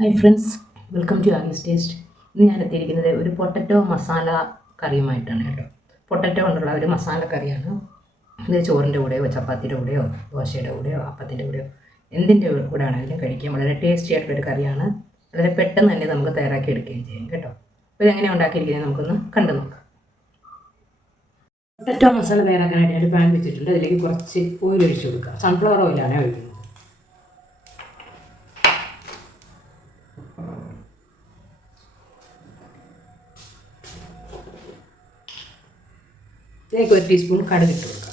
Hi friends welcome to ആഗീസ് taste ഇന്ന് ഞാൻ എത്തിയിരിക്കുന്നത് ഒരു പൊട്ടറ്റോ മസാല കറിയുമായിട്ടാണ് കേട്ടോ. പൊട്ടറ്റോ കൊണ്ടുള്ള ഒരു മസാല കറിയാണ്. ഇത് ചോറിന്റെ കൂടെയോ ചപ്പാത്തിയുടെ കൂടെയോ ദോശയുടെ കൂടെയോ അപ്പത്തിന്റെ കൂടെയോ എന്തിന്റെ കൂടെ ആണെങ്കിലും കഴിക്കാം. വളരെ ടേസ്റ്റി ആയിട്ടുള്ളൊരു കറിയാണ്. വളരെ പെട്ടെന്ന് തന്നെ നമുക്ക് തയ്യാറാക്കി എടുക്കുകയും ചെയ്യാം കേട്ടോ. അപ്പോൾ ഇതെങ്ങനെയാണ് ഉണ്ടാക്കിയിരിക്കുന്നത് നമുക്കൊന്ന് കണ്ടു നോക്കാം. പൊട്ടറ്റോ മസാല തയ്യാറാക്കാനായിട്ട് ഞാൻ പാൻ വെച്ചിട്ടുണ്ട്. അതിലേക്ക് കുറച്ച് ഓയിൽ ഒഴിച്ച് കൊടുക്കുക. സൺഫ്ലവർ ഓയിലാണ് ഒഴിക്കുന്നത്. ഇതിലേക്ക് ഒരു ടീസ്പൂൺ കടുക് ഇട്ട് കൊടുക്കുക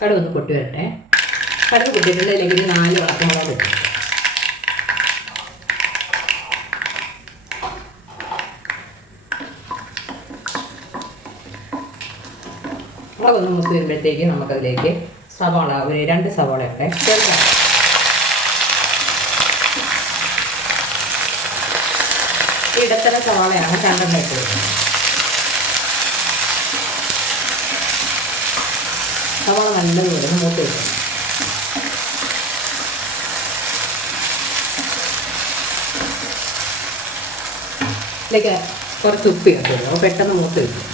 കടുക് ഒന്ന് പൊട്ടി വരട്ടെ. കടുക് പൊട്ടിയിട്ടുണ്ട് അതിലേക്ക് ഒരു നാല് ഉണക്കമുളക് ഇട്ട് മുളകൊന്ന് മുത്ത് വരുമ്പോഴത്തേക്ക് നമുക്കതിലേക്ക് സവാള ഒരു രണ്ട് സവാളയൊക്കെ ചെറുതാക്കി ഇടത്തര സവാളയാണ് രണ്ടെണ്ണം ഇട്ട് കൊടുക്കുന്നത്. സവാള നല്ലതുപോലെ മൂത്ത് വെക്കണം ഇതിലേക്ക് കുറച്ച് ഉപ്പ് ചേർത്തില്ല അപ്പോൾ പെട്ടെന്ന് മൂത്ത് വെക്കും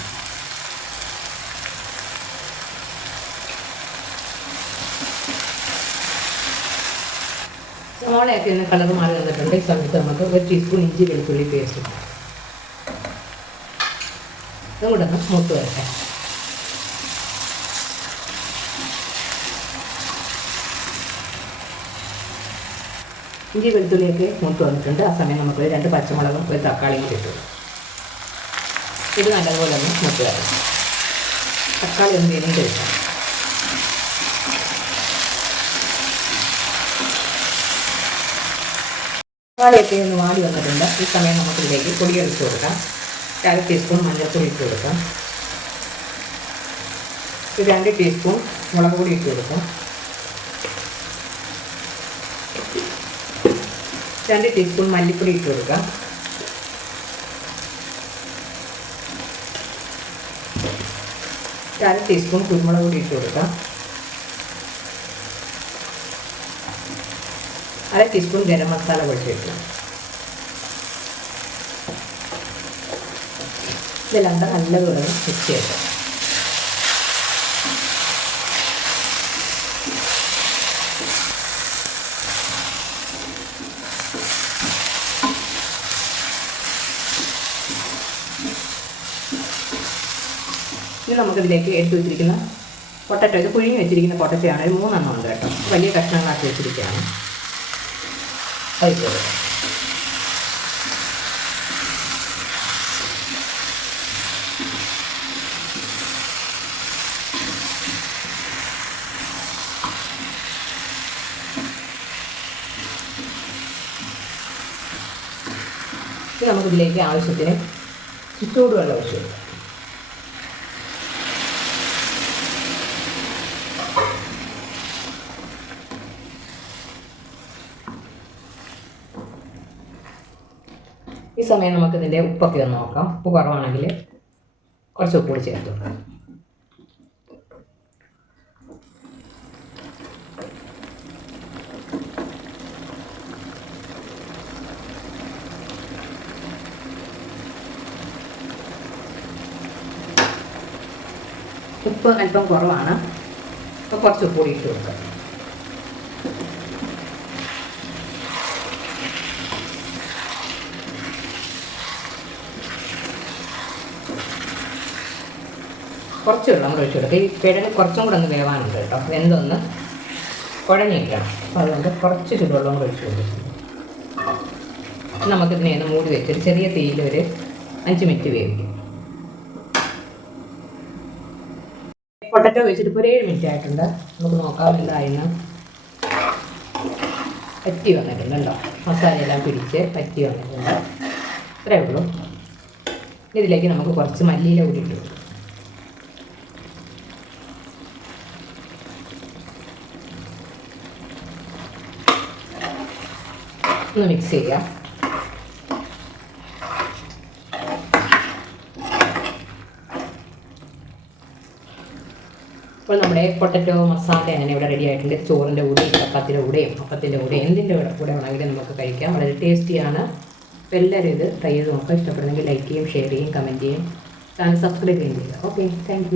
സവാളയൊക്കെ കളർ മാറി വന്നിട്ടുണ്ട്. ഈ സമയത്ത് നമുക്ക് ഒരു ടീസ്പൂൺ ഇഞ്ചി വെളുത്തുള്ളി പേസ്റ്റ് ഇടാം അതും കൂടെ ഒന്ന് മൂത്ത് വരട്ടെ. ഇഞ്ചി വെളുത്തുള്ളിയൊക്കെ മൂത്ത് വന്നിട്ടുണ്ട്. ആ സമയം നമുക്ക് രണ്ട് പച്ചമുളകും ഒരു തക്കാളിയും കിട്ടും ഇത് നല്ലതുപോലെ ഒന്ന് മൂത്ത് വരണം. തക്കാളി ഒന്ന് വീണ്ടും കഴിക്കാം തക്കാളിയൊക്കെ ഒന്ന് വാടി വന്നിട്ടുണ്ട്. ഈ സമയം നമുക്കിതിലേക്ക് പൊടി ഒഴിച്ച് കൊടുക്കാം. അര ടീസ്പൂൺ മഞ്ഞൾപ്പൊടി ഇട്ട് കൊടുക്കാം. ഒരു രണ്ട് ടീസ്പൂൺ മുളക് പൊടി ഇട്ട് കൊടുക്കാം. രണ്ട് ടീസ്പൂൺ മല്ലിപ്പൊടി ഇട്ട് കൊടുക്കുക. അര ടീസ്പൂൺ കുരുമുളക് പൊടി ഇട്ട് കൊടുക്കാം അര ടീസ്പൂൺ ഗരം മസാല പൊടിച്ചിട്ട് ഇതെല്ലാം നല്ലതുപോലെ മിക്സ് ചെയ്യട്ടെ. ഇനി നമുക്കിതിലേക്ക് എടുത്തു വെച്ചിരിക്കുന്ന പൊട്ടറ്റോ ഇത് പുഴുങ്ങി വെച്ചിരിക്കുന്ന പൊട്ടറ്റയാണ്. ഒരു മൂന്നെണ്ണം ഉണ്ട് കേട്ടോ. വലിയ കഷ്ണങ്ങളാക്കി വെച്ചിരിക്കുകയാണ്. ഒഴിച്ച് ഇനി നമുക്കിതിലേക്ക് ആവശ്യത്തിന് ചൂടുവെള്ളം ഒഴിച്ച് കൊടുക്കാം. ഈ സമയം നമുക്ക് ഇതിന്റെ ഉപ്പൊക്കെ ഒന്ന് നോക്കാം. ഉപ്പ് കുറവാണെങ്കിൽ കുറച്ച് ഉപ്പ് കൂടി ചേർത്ത് ഉപ്പ് അല്പം കുറവാണ്. അപ്പോൾ കുറച്ച് ഉപ്പ് കൂടി ഇട്ട് കൊടുക്കാം. കുറച്ച് വെള്ളം കൂടെ ഒഴിച്ചു കൊടുക്കുക ഈ കിഴങ്ങ് കുറച്ചും കൂടെ ഒന്ന് വേവാനുണ്ട് കേട്ടോ. എന്തൊന്ന് കുഴഞ്ഞിരിക്കണം. അപ്പോൾ അതുകൊണ്ട് കുറച്ച് ചൂടുവെള്ളം കൂടെ ഒഴിച്ചു കൊടുക്കും. നമുക്കിതിനെ ഒന്ന് മൂടി വെച്ച് ഒരു ചെറിയ തീയിൽ ഒരു അഞ്ച് മിനിറ്റ് വേവിക്കും. പൊട്ടറ്റോ വെച്ചിട്ട് ഇപ്പോൾ ഏഴ് മിനിറ്റ് ആയിട്ടുണ്ട്. നമുക്ക് നോക്കാം എന്തായിരുന്നു പറ്റി വന്നിട്ടുണ്ട് കേട്ടോ. മസാലയെല്ലാം പിടിച്ച് പറ്റി വന്നിട്ടുണ്ട്. അത്രേ ഉള്ളൂ. ഇതിലേക്ക് നമുക്ക് കുറച്ച് മല്ലിയില കൂടി ഇട്ട് ഒന്ന് മിക്സ് ചെയ്യാം. അപ്പോൾ നമ്മുടെ പൊട്ടറ്റോ മസാല അങ്ങനെ ഇവിടെ റെഡി ആയിട്ടുണ്ട്. ചോറിന്റെ കൂടെയും ചപ്പാത്തിന്റെ കൂടെയും അപ്പത്തിന്റെ കൂടെയും എന്തിന്റെ കൂടെ കൂടെ വേണമെങ്കിലും നമുക്ക് കഴിക്കാം. വളരെ ടേസ്റ്റിയാണ് അപ്പോൾ എല്ലാവരും ഇത് ട്രൈ ചെയ്ത് നോക്കുക. ഇഷ്ടപ്പെടുന്നെങ്കിൽ ലൈക്ക് ചെയ്യും ഷെയർ ചെയ്യും കമന്റ് ചെയ്യും. ചാനൽ സബ്സ്ക്രൈബ് ചെയ്യുകയും ചെയ്യുക ഓക്കെ താങ്ക്